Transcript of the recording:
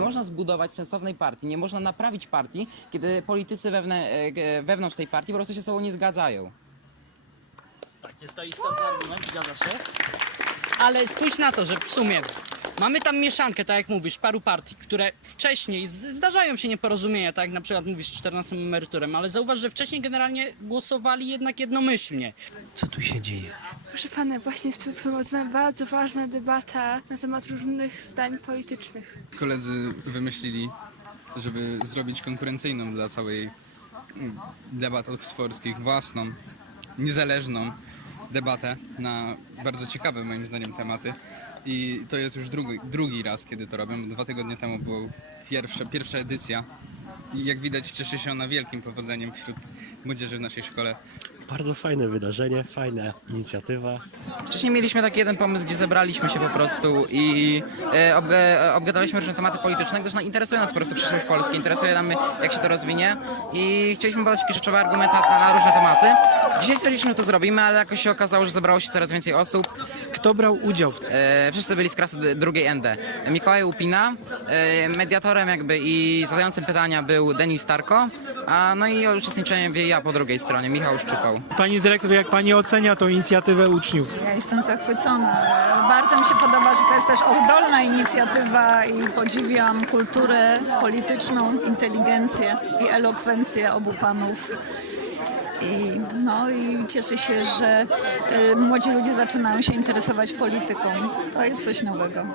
można zbudować sensownej partii, nie można naprawić partii, kiedy politycy e, wewnątrz tej partii po prostu się ze sobą nie zgadzają. Tak, jest to istotny argument, zgadza się. Ale spójrz na to, że w sumie mamy tam mieszankę, tak jak mówisz, paru partii, które wcześniej zdarzają się nieporozumienia, tak jak na przykład mówisz z 14 emeryturą, ale zauważ, że wcześniej generalnie głosowali jednak jednomyślnie. Co tu się dzieje? Proszę pana, właśnie jest przeprowadzona bardzo ważna debata na temat różnych zdań politycznych. koledzy wymyślili, żeby zrobić konkurencyjną dla całej mm, debat oksfordzkich własną, niezależną debatę na bardzo ciekawe moim zdaniem tematy. I to jest już drugi, drugi raz, kiedy to robią. Dwa tygodnie temu była pierwsza, pierwsza edycja. I jak widać cieszy się ona wielkim powodzeniem wśród młodzieży w naszej szkole. Bardzo fajne wydarzenie, fajna inicjatywa. Wcześniej mieliśmy taki jeden pomysł, gdzie zebraliśmy się po prostu i e, obga, e, obgadaliśmy różne tematy polityczne, gdyż no, interesuje nas po prostu przyszłość Polski, interesuje nam jak się to rozwinie i chcieliśmy podać jakieś rzeczowe argumenty na, na różne tematy. Dzisiaj stwierdziliśmy, że to zrobimy, ale jakoś się okazało, że zebrało się coraz więcej osób. Kto brał udział w tym? E, wszyscy byli z klasy drugiej ND. Mikołaj Łupina, e, mediatorem jakby i zadającym pytania był Denis Starko, a no i uczestniczyłem ja po drugiej stronie, Michał Szczupał. Pani dyrektor, jak pani ocenia tą inicjatywę uczniów? Ja jestem zachwycona. Bardzo mi się podoba, że to jest też oddolna inicjatywa i podziwiam kulturę polityczną, inteligencję i elokwencję obu panów. I, no, I cieszę się, że y, młodzi ludzie zaczynają się interesować polityką. To jest coś nowego.